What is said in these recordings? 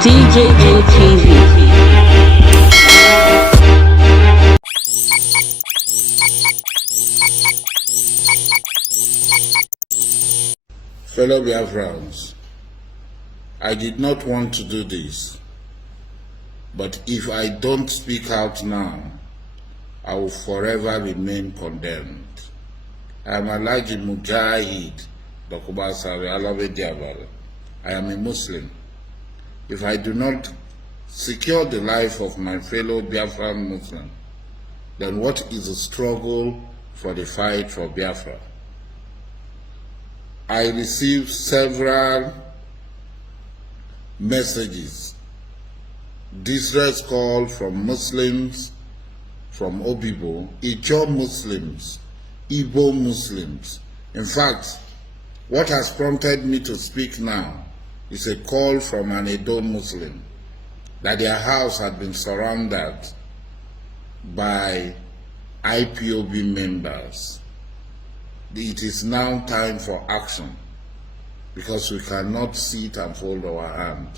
DJM TV. Fellow Biafrans, I did not want to do this, but if I don't speak out now, I will forever remain condemned. I am Alhaji Mujahid Dokubo Asari. I am a Muslim. If I do not secure the life of my fellow Biafran Muslim, then what is the struggle for the fight for Biafra? I received several messages, distress calls from Muslims, from Obibo, Icho Muslims, Igbo Muslims. In fact, what has prompted me to speak now is a call from an Edo Muslim that their house had been surrounded by IPOB members. It is now time for action because we cannot sit and fold our hand.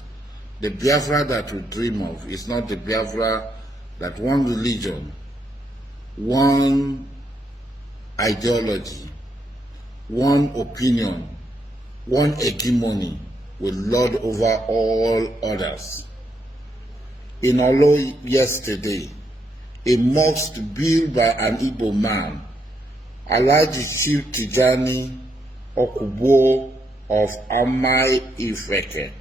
The Biafra that we dream of is not the Biafra that one religion, one ideology, one opinion, one hegemony will lord over all others. In Olo yesterday, a mosque built by an Igbo man, Alhaji Chief Tijani Okubo of Amai Ifeke,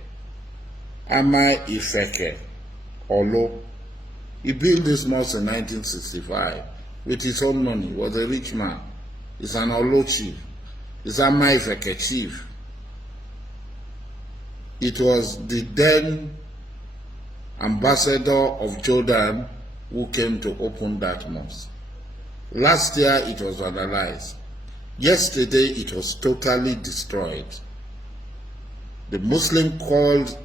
Olo. He built this mosque in 1965 with his own money. He was a rich man. He's an Olo chief. He's Amai Ifeke chief. It was the then ambassador of Jordan who came to open that mosque. Last year it was vandalized. Yesterday it was totally destroyed. The Muslim called,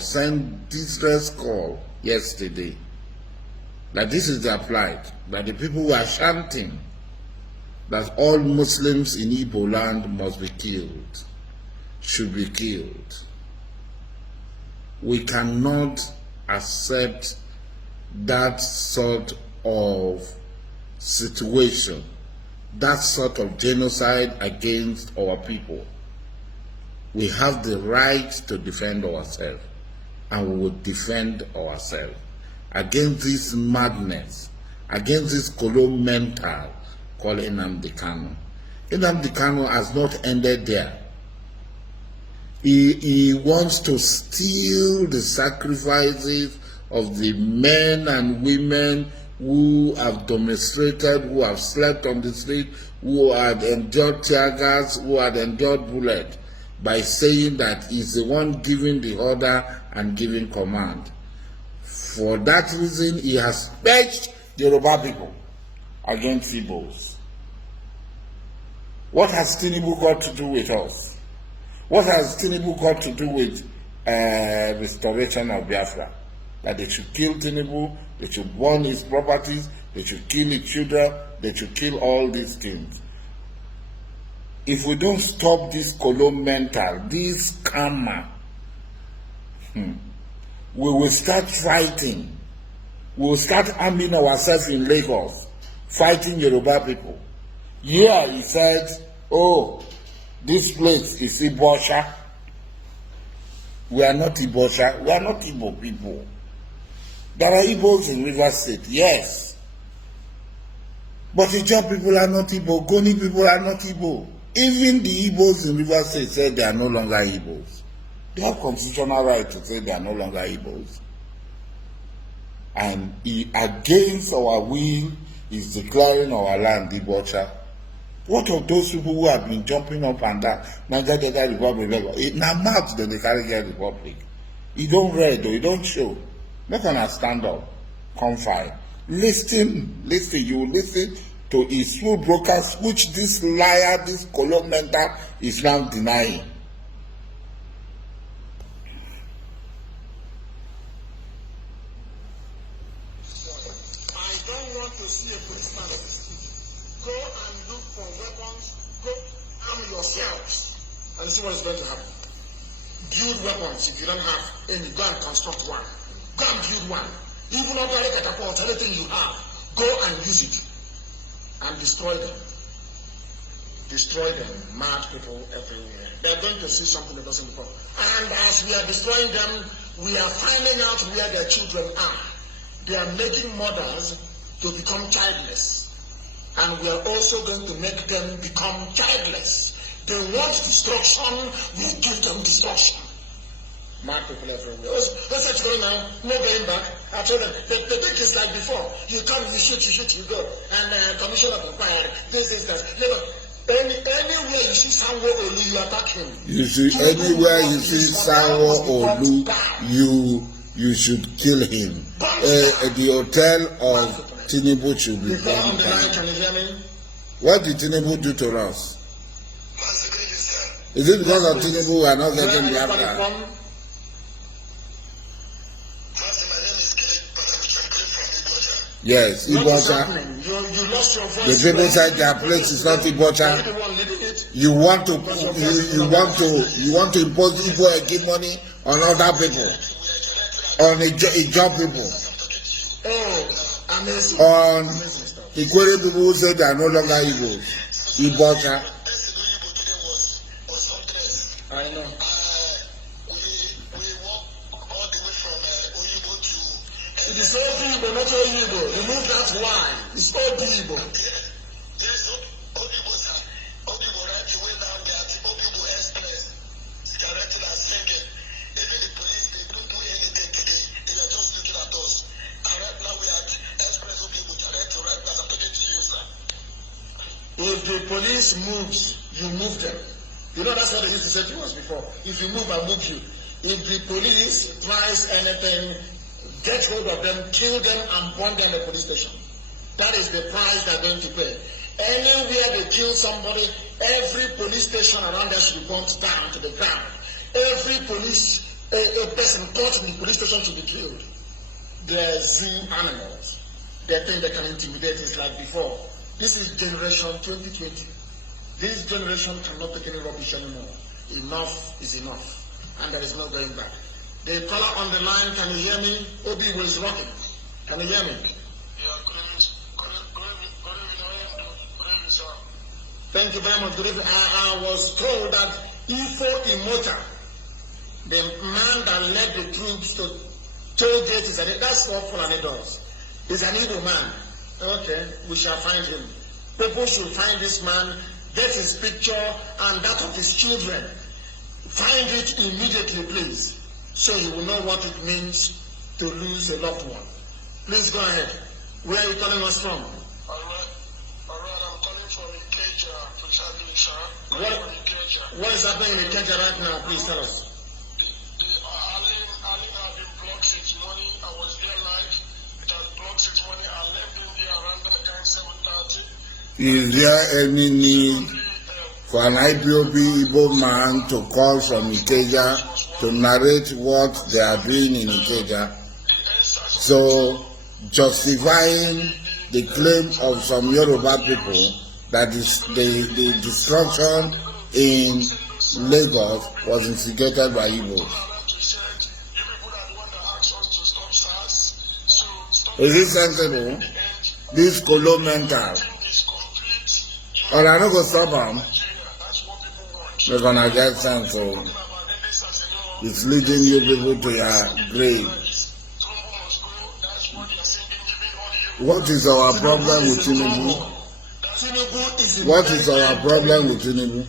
sent distress call yesterday that this is their plight, that the people who are chanting that all Muslims in Igbo land must be killed, should be killed. We cannot accept that sort of situation, that sort of genocide against our people. We have the right to defend ourselves, and we will defend ourselves against this madness, against this colonial mental called Nnamdi Kanu. Nnamdi Kanu has not ended there. He wants to steal the sacrifices of the men and women who have demonstrated, who have slept on the street, who had endured tear gas, who had endured bullet, by saying that he's the one giving the order and giving command. For that reason, he has purged the Yoruba people against Igbos. What has Tinubu got to do with us? What has Tinubu got to do with restoration of Biafra? That they should kill Tinubu, they should burn his properties, they should kill his children, they should kill all these things. If we don't stop this colonial mental, this karma, we will start fighting. We will start arming ourselves in Lagos, fighting Yoruba people. Yeah, he said, oh, this place is Ibosha. We are not Ibosha. We are not Igbo people. There are Igbos in River State, yes. But the Ijaw people are not Igbo. Goni people are not Igbo. Even the Igbos in River State said they are no longer Igbos. They have constitutional right to say they are no longer Igbos. And he, against our will, is declaring our land Ibosha. What of those people who have been jumping up and down? Niger Delta Republic, now mouth that they carry the Republic. You don't read or you don't show. Not gonna stand up, confide. Listen, you listen to his full brokers, which this liar, this colonial mental is now denying. I don't want to see a policeman on the street. Go and look for weapons, go arm yourselves, and see what is going to happen. build weapons. If you don't have any, go and construct one. Go and build one. Even ordinary catapult, anything you have, go and use it and destroy them. Destroy them. Mad people everywhere. They're going to see something that doesn't before. And as we are destroying them, we are finding out where their children are. They are making mothers to become childless. And we are also going to make them become childless. They want destruction, we give them destruction. Mad people everywhere. What's that going now? No going back. I told them, the thing is like before. You come, you shoot, you go. And commissioner of inquiry, this is that. Anywhere you see Sanwo Olu, you attack him. You see, anywhere you see Sanwo Olu, you should kill him. The hotel of Tinubu should be burned down. What did Tinubu do to us? Is it because of Tinubu we are not getting the Africa? Yes, Ibocha. You lost your voice. The people said their place is not Ibocha. You want to impose Igbo hegemony on other people, on Ijaw people, on Ikwere people who say they are no longer Igbo. Ibocha. I know. It is Obibo, not Oyibo. Remove that Y. It's Obibo. Yes, Obibo, sir. Obibo right away now. They are the Obibo Express. It's directed as Senge. Even the police, they don't do anything today. They are just looking at us. And right now we are at Express Obibo direct right now. I'm talking to you, sir. If the police moves, you move them. You know that's what they used to say to us before. If you move, I move you. If the police tries anything, get hold of them, kill them, and burn them in the police station. That is the price they're going to pay. Anywhere they kill somebody, every police station around there should be burnt down to the ground. Every police, a person caught in the police station should be killed. They're zoo animals. They think they can intimidate us like before. This is generation 2020. This generation cannot take any rubbish anymore. Enough is enough. And there is no going back. The caller on the line, can you hear me? Obi was rocking. Can you hear me? Yeah, thank you very much. I was told that Ifo Imota, the man that led the troops to toll gates, that's what Fulani does. He's an evil man. Okay, we shall find him. People should find this man, get his picture and that of his children. Find it immediately, please. So you will know what it means to lose a loved one. Please go ahead. Where are you calling us from? All right, I'm calling from Ikeja, precisely, sir. What is happening in Ikeja right now? Please tell us. Alim has been blocked since morning. I was there live. It has blocked since morning. I left in there around the time 7:30. Is there any need for an IPOB Igbo man to call from Ikeja to narrate what they are doing in Nigeria, so justifying the claim of some Yoruba people that is the destruction in Lagos was instigated by Igbo? Is it sensible? This colo mental. Or I don't go stop them. They're gonna get sense. So it's leading you people to your grave. What is our problem with Tinubu? What is our problem with Tinubu?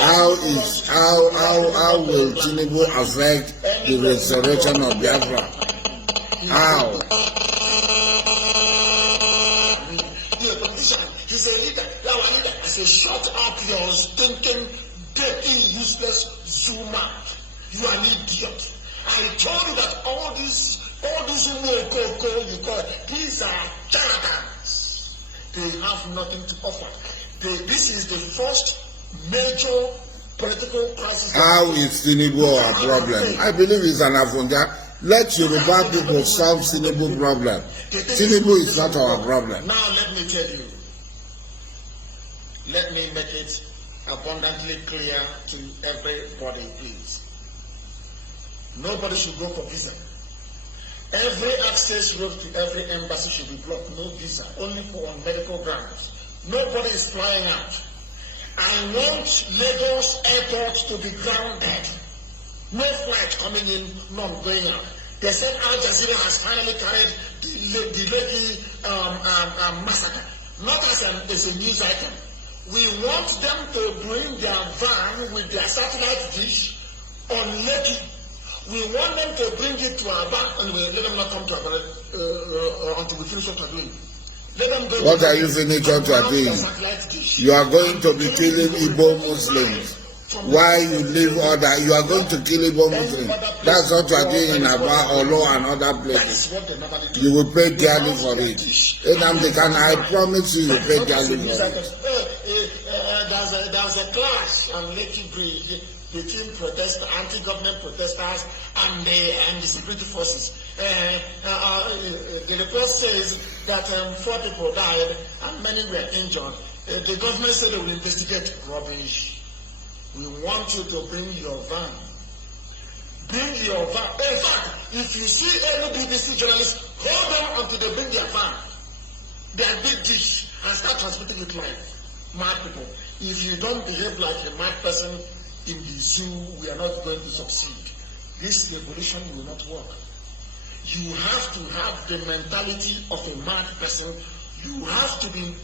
How will Tinubu affect the restoration of Biafra? How? He's a leader. I say, shut up your stinking, dirty, useless Zuma. You are an idiot. I told you that all these who you call, these are charlatans. They have nothing to offer. This is the first major political crisis. How is Tinubu our problem? I believe it's an Afunja. Let Yoruba people solve Tinubu problem. Tinubu is not our problem. Now let me tell you. Let me make it abundantly clear to everybody, please. Nobody should go for visa. Every access road to every embassy should be blocked. No visa, only for on medical grounds. Nobody is flying out. I want Lagos airport to be grounded. No flight coming in, none going out. They said Al Jazeera has finally carried the lady massacre, not as a news item. We want them to bring their van with their satellite dish on Lekki. We want them to bring it to our back, and we let them not come to our until we finish what we're doing. Let them go. What are you finishing what you are doing? You are going to be killing Igbo Muslims. Why you leave order? You are going to kill Igbo Muslims. That's what you are doing in Aba, Olo, and other places. You will pay dearly for it. Nnamdi Kanu, I promise you, you pay dearly for it. There's a clash on Lekki Bridge between anti-government protesters and the security forces. The report says that 4 people died and many were injured. The government said they will investigate. Rubbish. We want you to bring your van. Bring your van. In fact, if you see any BBC journalists, hold them until they bring their van, their big dish, and start transmitting it live. Mad people. If you don't behave like a mad person in the zoo, we are not going to succeed. This revolution will not work. You have to have the mentality of a mad person. You have to be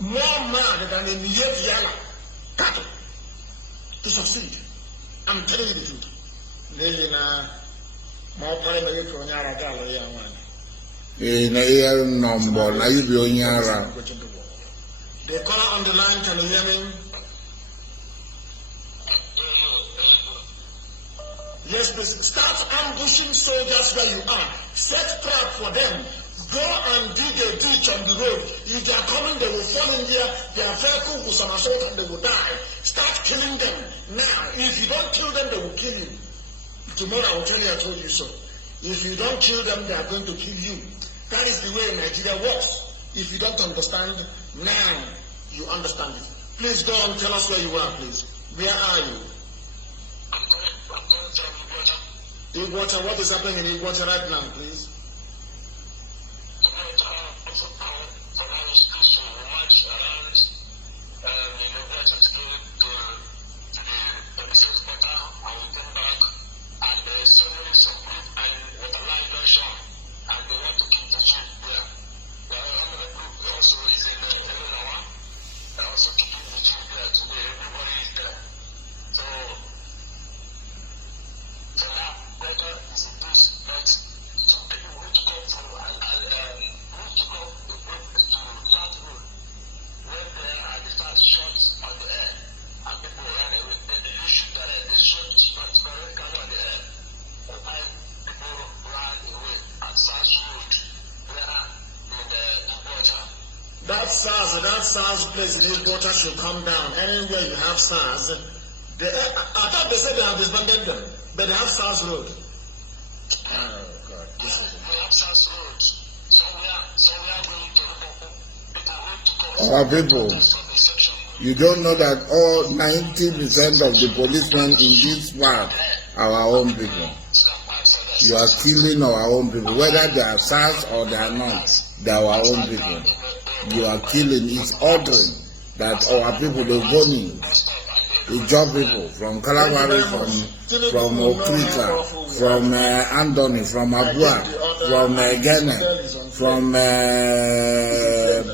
more mad than a Nigeria to succeed. I'm telling you the truth. The caller on the line, can you hear me? Yes, please. Start ambushing soldiers where you are. Set trap for them. Go and dig a ditch on the road. If they are coming, they will fall in there. Their vehicle will somersault and they will die. Start killing them now. If you don't kill them, they will kill you. Tomorrow I will tell you I told you so. If you don't kill them, they are going to kill you. That is the way Nigeria works. If you don't understand, now you understand it. Please go and tell us where you are, please. Where are you? Igwater, what is happening in Igwater right now, please? That SARS place in Igwater should come down. Anywhere you have SARS, I thought they said they have disbanded them, but they have SARS road. Oh God, this is they have SARS road. Somewhere our people, you don't know that all 90% of the policemen in this part are our own people. You are killing our own people, whether they are SARS or they are not. They are our own people. You are killing, it's ordering that our people, the Goni, the job people from Kalabari, from Okrika, from Andoni, from Abua, from Ghana, from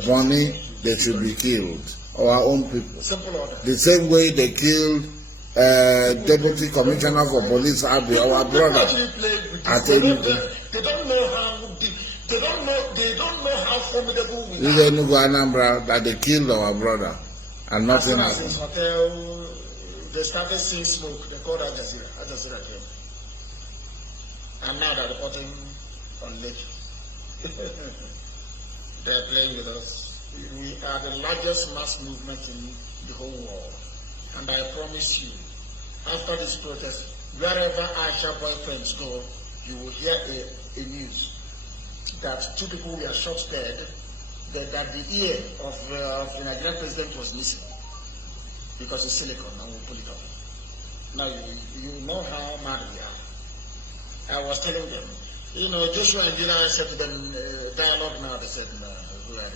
Bonny, they should be killed. Our own people. The same way they killed Deputy Commissioner for Police Abi, our brother, at Enugu. They don't know how formidable we are. This is Enugu Anambra that they killed our brother and nothing happened. As hotel, they started seeing smoke. They called Al Jazeera. Al Jazeera came. And now they're reporting on Lekki. They're playing with us. We are the largest mass movement in the whole world. And I promise you, after this protest, wherever Aisha boyfriends go, you will hear a news that 2 people were shot dead, that the ear of the Nigerian president was missing. because it's silicon and we'll pull it off. Now you know how mad we are. I was telling them, you know, Joshua and Judah said to them, dialogue now, they said, no, who are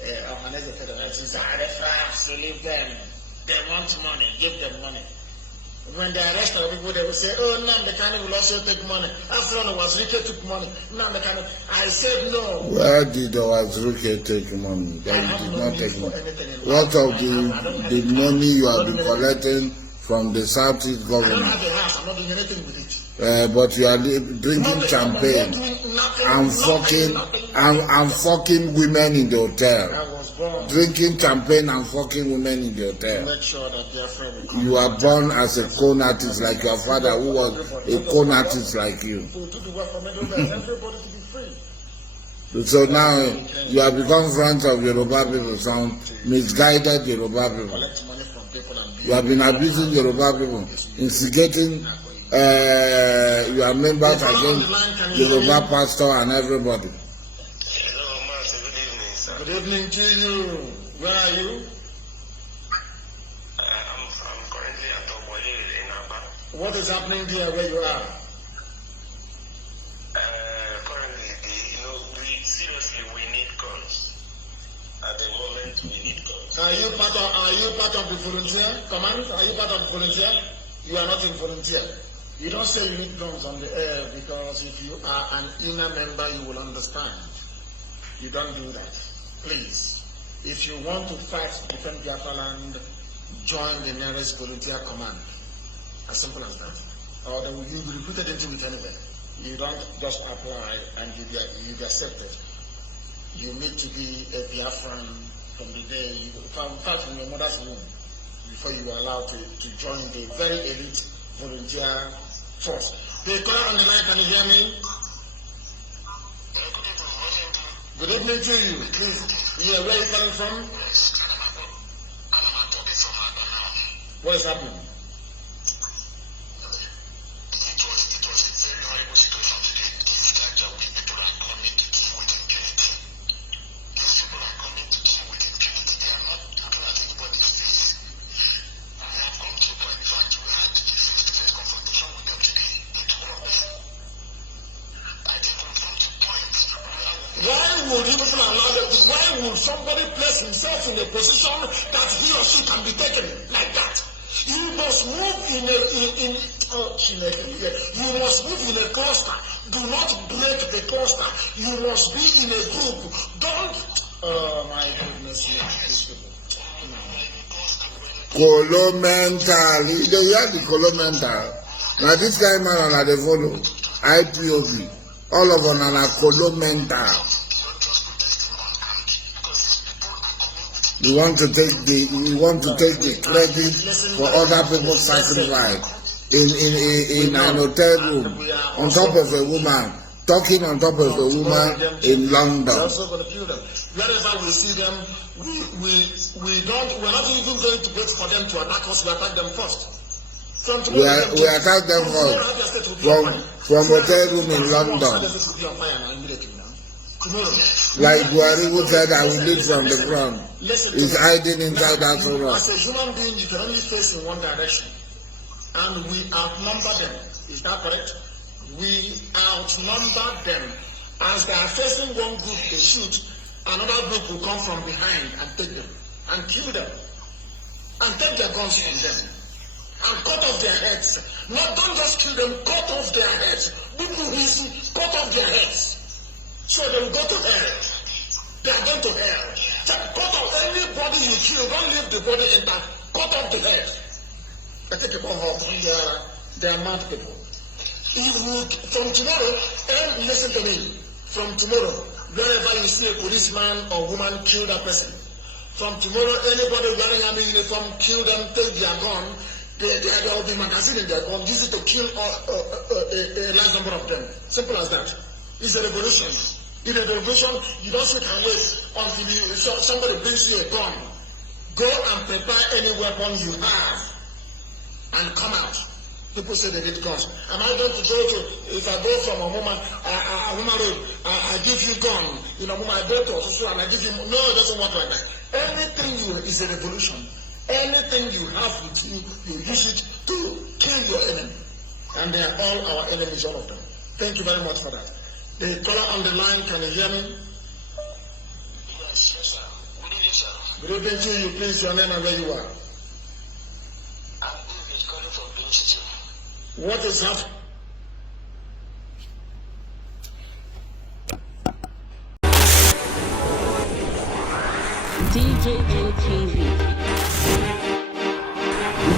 they? Organize the federation. So leave them. They want money, give them money. When they arrest other people, they will say, oh, Nnamdi Kanu will also take money. After all, Wazirike took money. Nnamdi Kanu. I said no. Where did Wazirike take money? They did not take money. What of the money you have been collecting from the Southeast government? I don't have a house. I'm not doing anything with it. But you are drinking champagne and fucking women in the hotel. Drinking champagne and fucking women in the hotel. Make sure that their friend will you are born as a con artist like your father, who was a con artist like you. So now you have become friends of Yoruba people, some misguided Yoruba people. You have been abusing Yoruba people, instigating your members against Yoruba pastor and everybody. Good evening to you. Where are you? I'm currently at Oboye in Aba. What is happening there where you are? Currently, we need guns. At the moment, we need guns. Are you part of the volunteer command? Are you part of the volunteer? You are not in volunteer. You don't say you need guns on the air because if you are an inner member, you will understand. You don't do that. Please, if you want to fight to defend Biafra land, join the nearest volunteer command. As simple as that. Or you'll be recruited into it anyway. You don't just apply and you be accepted. You need to be a Biafran from the day you start from your mother's womb before you are allowed to join the very elite volunteer force. The caller on the line, can you hear me? Good evening to you. Please, yeah, where are you coming from? What is happening? It was a very horrible situation today. These guys are with people are coming to deal with impunity. These people are coming to deal with impunity. They are not looking at anybody's face. I have come to a point. In fact, we had a face-to-face confrontation with them today. The two of us. I did confront the point. Why would you people allow them? Why would somebody place himself in a position that he or she can be taken like that? You must move in a you must move in a cluster. Do not break the cluster. You must be in a group. Don't. Oh my goodness, Colo mental. You hear the colo mental. Now this guy man on the follow IPOB. All of them are colo mental. You want to take the credit for other people's sacrifice in an hotel room on top of a woman, talking on top of a woman in London. We're also going to kill them. Wherever we see them, we're not even going to wait for them to attack us. We attack them first. We attack them first from hotel room in London. Like Buhari who said, I will lead from the front. He's hiding inside that room. As a human being, you can only face in one direction. And we outnumber them. Is that correct? We outnumber them. As they are facing one group, they shoot. Another group will come from behind and take them. And kill them. And take their guns from them. And cut off their heads. Don't just kill them, cut off their heads. People who cut off their heads. So they will go to hell. They are going to hell. So cut off anybody you kill. Don't leave the body intact. Cut off the head. I think about how they are mad people. From tomorrow, and listen to me. From tomorrow, wherever you see a policeman or woman, kill that person. From tomorrow, anybody wearing army uniform, kill them, take their gun. There will be magazine in their gun. Use it to kill a large number of them. Simple as that. It's a revolution. In a revolution, you don't sit and wait until somebody brings you a gun. Go and prepare any weapon you have and come out. People say they need guns. Am I going to go to, if I go from a woman road, I give you gun, woman, I go to Osusu and I give you, no, it doesn't work like that. Anything is a revolution. Anything you have with you, you use it to kill your enemy. And they are all our enemies, all of them. Thank you very much for that. The caller on the line, can you hear me? Yes, sir. Good evening, sir. Good evening to you. Please, your name and where you are. I'm David calling from Benin City. What is happening? DJM TV.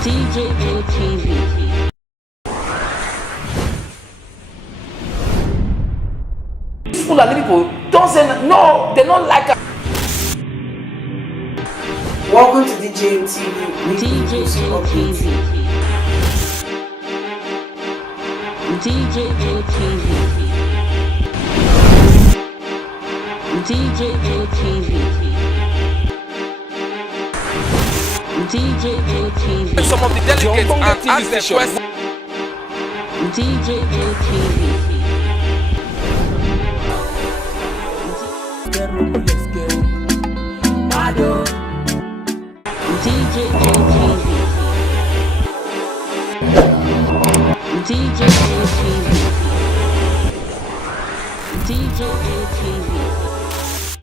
DJM TV. Fulani people don't say no, they don't like us. Welcome to DJM TV. DJM TV. DJM TV. DJM TV. DJM TV. Some of the delegates and ask the question. DJM TV. DJM TV. DJM TV. DJM TV.